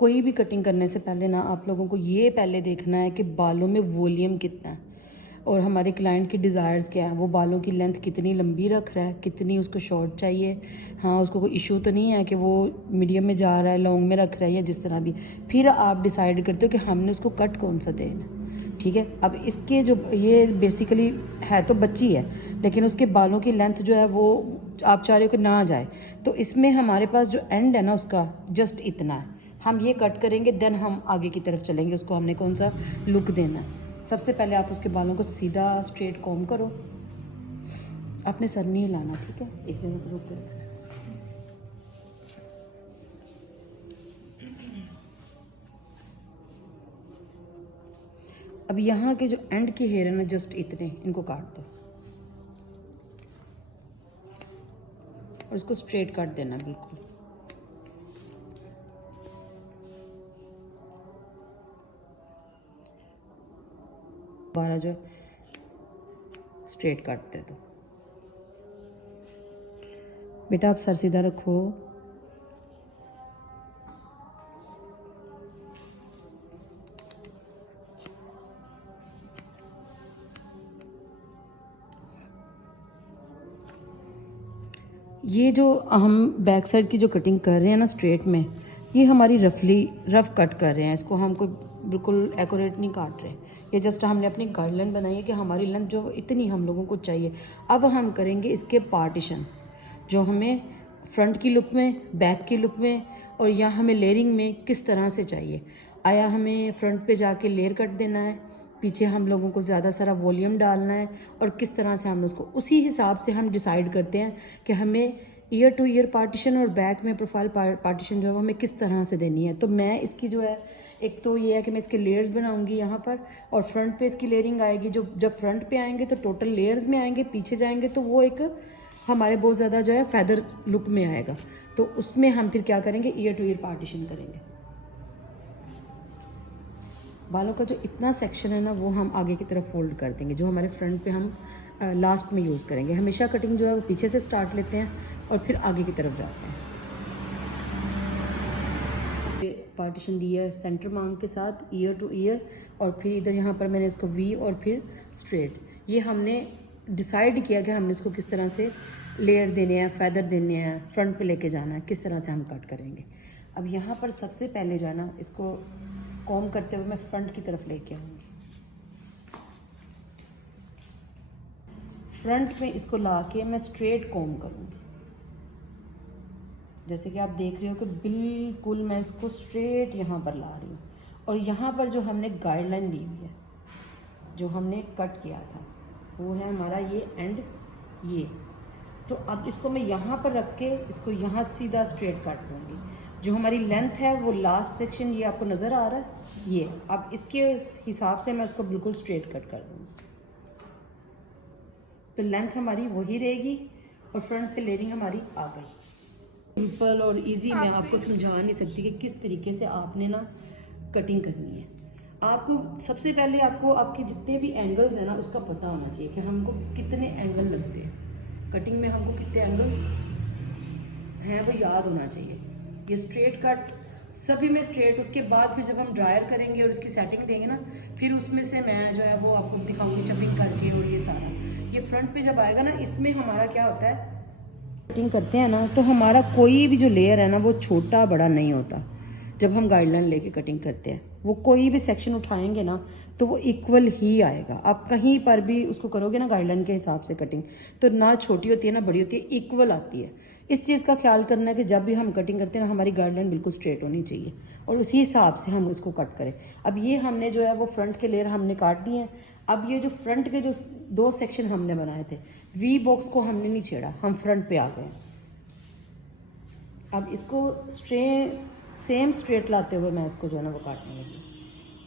कोई भी कटिंग करने से पहले ना आप लोगों को ये पहले देखना है कि बालों में वॉल्यूम कितना है और हमारे क्लाइंट की डिज़ायर्स क्या है। वो बालों की लेंथ कितनी लंबी रख रहा है, कितनी उसको शॉर्ट चाहिए। हाँ, उसको कोई इशू तो नहीं है कि वो मीडियम में जा रहा है, लॉन्ग में रख रहा है या जिस तरह भी। फिर आप डिसाइड करते हो कि हमने उसको कट कौन सा देना है। ठीक है, अब इसके जो ये बेसिकली है तो बच्ची है, लेकिन उसके बालों की लेंथ जो है वो आप चाह रहे हो कि ना जाए, तो इसमें हमारे पास जो एंड है ना उसका जस्ट इतना है। हम ये कट करेंगे, देन हम आगे की तरफ चलेंगे। उसको हमने कौन सा लुक देना है। सबसे पहले आप उसके बालों को सीधा स्ट्रेट कॉम्ब करो, अपने सर नहीं हिलाना, ठीक है, एक जगह पर रुक कर। अब यहाँ के जो एंड के हेयर है ना जस्ट इतने, इनको काट दो और इसको स्ट्रेट काट देना बिल्कुल। दोबारा जो स्ट्रेट काट दे दो। बेटा आप सर सीधा रखो। ये जो हम बैक साइड की जो कटिंग कर रहे हैं ना स्ट्रेट में, ये हमारी रफ कट कर रहे हैं। इसको हम कोई बिल्कुल एक्यूरेट नहीं काट रहे। ये जस्ट हमने अपनी गाइडलाइन बनाई है कि हमारी लेंथ जो इतनी हम लोगों को चाहिए। अब हम करेंगे इसके पार्टीशन, जो हमें फ्रंट की लुक में, बैक की लुक में और या हमें लेयरिंग में किस तरह से चाहिए। आया हमें फ्रंट पे जाके लेयर कट देना है, पीछे हम लोगों को ज़्यादा सारा वॉल्यूम डालना है, और किस तरह से हम उसको उसी हिसाब से हम डिसाइड करते हैं कि हमें ईयर टू ईयर पार्टीशन और बैक में प्रोफाइल पार्टीशन जो है वो हमें किस तरह से देनी है। तो मैं इसकी जो है, एक तो ये है कि मैं इसके लेयर्स बनाऊंगी यहाँ पर, और फ्रंट पे इसकी लेयरिंग आएगी। जो जब फ्रंट पे आएंगे तो टोटल लेयर्स में आएंगे, पीछे जाएंगे तो वो एक हमारे बहुत ज़्यादा जो है फैदर लुक में आएगा। तो उसमें हम फिर क्या करेंगे, ईयर टू ईयर पार्टीशन करेंगे। बालों का जो इतना सेक्शन है ना वो हम आगे की तरफ फोल्ड कर देंगे, जो हमारे फ्रंट पे हम लास्ट में यूज़ करेंगे। हमेशा कटिंग जो है वो पीछे से स्टार्ट लेते हैं और फिर आगे की तरफ जाते हैं। पार्टीशन दिया है सेंटर मांग के साथ ईयर टू ईयर, और फिर इधर यहाँ पर मैंने इसको वी और फिर स्ट्रेट। ये हमने डिसाइड किया कि हमने इसको किस तरह से लेयर देने हैं, फैदर देने हैं, फ्रंट पे लेके जाना है, किस तरह से हम कट करेंगे। अब यहाँ पर सबसे पहले जो है ना, इसको कॉम्ब करते हुए मैं फ्रंट की तरफ लेके आऊँगी। फ्रंट में इसको ला के मैं स्ट्रेट कॉम्ब करूँगी। जैसे कि आप देख रहे हो कि बिल्कुल मैं इसको स्ट्रेट यहाँ पर ला रही हूँ, और यहाँ पर जो हमने गाइडलाइन ली हुई है, जो हमने कट किया था, वो है हमारा ये एंड ये। तो अब इसको मैं यहाँ पर रख के इसको यहाँ सीधा स्ट्रेट काट दूँगी। जो हमारी लेंथ है वो लास्ट सेक्शन ये आपको नज़र आ रहा है ये। अब इसके हिसाब से मैं इसको बिल्कुल स्ट्रेट कट कर दूँगी, तो लेंथ हमारी वही रहेगी और फ्रंट पे लेयरिंग हमारी आ गई। सिंपल और इजी मैं आपको समझा नहीं सकती कि किस तरीके से आपने ना कटिंग करनी है। आपको सबसे पहले आपको आपके जितने भी एंगल्स हैं ना उसका पता होना चाहिए कि हमको कितने एंगल लगते हैं कटिंग में, हमको कितने एंगल हैं वो याद होना चाहिए। ये स्ट्रेट कट सभी में स्ट्रेट, उसके बाद फिर जब हम ड्रायर करेंगे और उसकी सेटिंग देंगे ना, फिर उसमें से मैं जो है वो आपको दिखाऊंगी चपिंग करके। और ये सारा ये फ्रंट पे जब आएगा ना, इसमें हमारा क्या होता है, कटिंग करते हैं ना तो हमारा कोई भी जो लेयर है ना वो छोटा बड़ा नहीं होता। जब हम गाइडलाइन लेके कटिंग करते हैं, वो कोई भी सेक्शन उठाएंगे ना तो वो इक्वल ही आएगा। आप कहीं पर भी उसको करोगे ना गाइडलाइन के हिसाब से कटिंग, तो ना छोटी होती है ना बड़ी होती है, इक्वल आती है। इस चीज़ का ख्याल करना है कि जब भी हम कटिंग करते हैं ना, हमारी गाइडलाइन बिल्कुल स्ट्रेट होनी चाहिए और उसी हिसाब से हम उसको कट करें। अब ये हमने जो है वो फ्रंट के लेयर हमने काट दिए हैं। अब ये जो फ्रंट के जो दो सेक्शन हमने बनाए थे, वी बॉक्स को हमने नहीं छेड़ा, हम फ्रंट पे आ गए। अब इसको सेम स्ट्रेट लाते हुए मैं इसको जो है ना वो काटने लगी,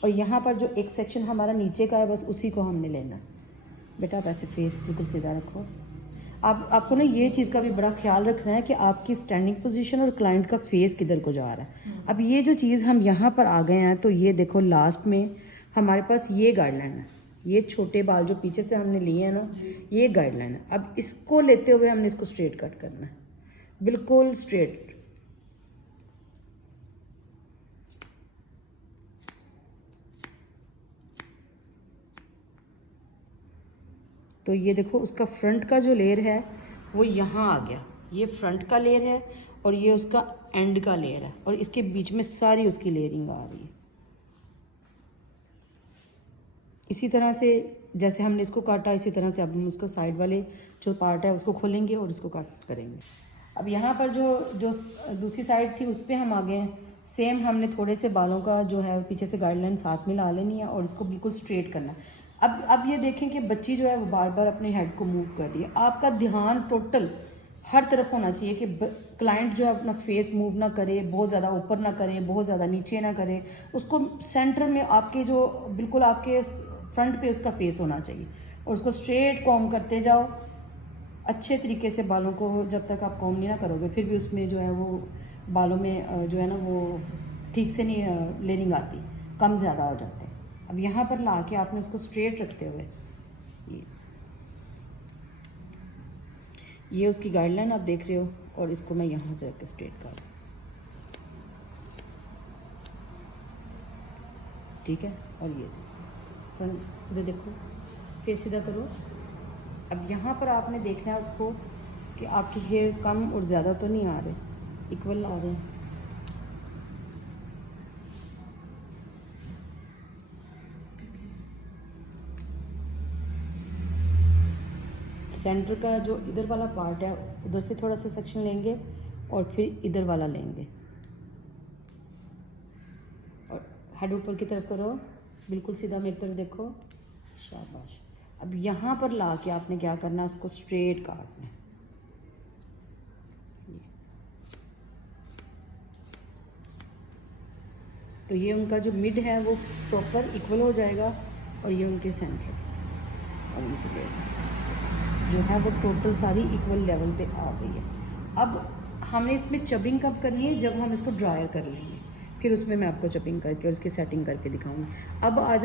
और यहाँ पर जो एक सेक्शन हमारा नीचे का है बस उसी को हमने लेना। बेटा आप ऐसे फेस बिल्कुल सीधा रखो। आपको ना ये चीज़ का भी बड़ा ख्याल रखना है कि आपकी स्टैंडिंग पोजीशन और क्लाइंट का फेस किधर को जा रहा है। अब ये जो चीज़ हम यहाँ पर आ गए हैं, तो ये देखो लास्ट में हमारे पास ये गाइडलाइन है। ये छोटे बाल जो पीछे से हमने लिए हैं ना, ये गाइडलाइन है। अब इसको लेते हुए हमने इसको स्ट्रेट कट करना है, बिल्कुल स्ट्रेट। तो ये देखो उसका फ्रंट का जो लेयर है वो यहाँ आ गया, ये फ्रंट का लेयर है और ये उसका एंड का लेयर है और इसके बीच में सारी उसकी लेयरिंग आ रही है। इसी तरह से जैसे हमने इसको काटा, इसी तरह से अब हम उसको साइड वाले जो पार्ट है उसको खोलेंगे और इसको काट करेंगे। अब यहाँ पर जो दूसरी साइड थी उस पर हम आ गए हैं। सेम हमने थोड़े से बालों का जो है पीछे से गाइडलाइन साथ में ला लेनी है और इसको बिल्कुल स्ट्रेट करना है। अब ये देखें कि बच्ची जो है वो बार बार अपने हेड को मूव कर रही है। आपका ध्यान टोटल हर तरफ होना चाहिए कि क्लाइंट जो है अपना फेस मूव ना करे, बहुत ज़्यादा ऊपर ना करे, बहुत ज़्यादा नीचे ना करे। उसको सेंटर में आपके जो बिल्कुल आपके फ्रंट पे उसका फेस होना चाहिए और उसको स्ट्रेट कॉम्ब करते जाओ अच्छे तरीके से बालों को। जब तक आप कॉम्ब नहीं ना करोगे फिर भी उसमें जो है वो बालों में जो है ना वो ठीक से नहीं लेयरिंग आती, कम ज़्यादा हो जाते हैं। अब यहाँ पर ला के आपने इसको स्ट्रेट रखते हुए ये उसकी गाइडलाइन आप देख रहे हो और इसको मैं यहाँ से रख के स्ट्रेट कर दूँ, ठीक है। और ये इधर देखो, फेस सीधा करो। अब यहाँ पर आपने देखना है उसको कि आपके हेयर कम और ज़्यादा तो नहीं आ रहे, इक्वल आ रहे हैं। सेंटर का जो इधर वाला पार्ट है उधर से थोड़ा सा सेक्शन लेंगे और फिर इधर वाला लेंगे और हेड ऊपर की तरफ करो, बिल्कुल सीधा मेरी तरफ देखो, शाबाश। अब यहाँ पर ला के आपने क्या करना है, उसको स्ट्रेट काटना है। तो ये उनका जो मिड है वो प्रॉपर इक्वल हो जाएगा और ये उनके सेंटर और उनके जो है वो टोटल सारी इक्वल लेवल पे आ गई है। अब हमने इसमें चबिंग कब करनी है, जब हम इसको ड्रायर कर लेंगे, फिर उसमें मैं आपको चबिंग करके और उसकी सेटिंग करके दिखाऊंगी। अब आ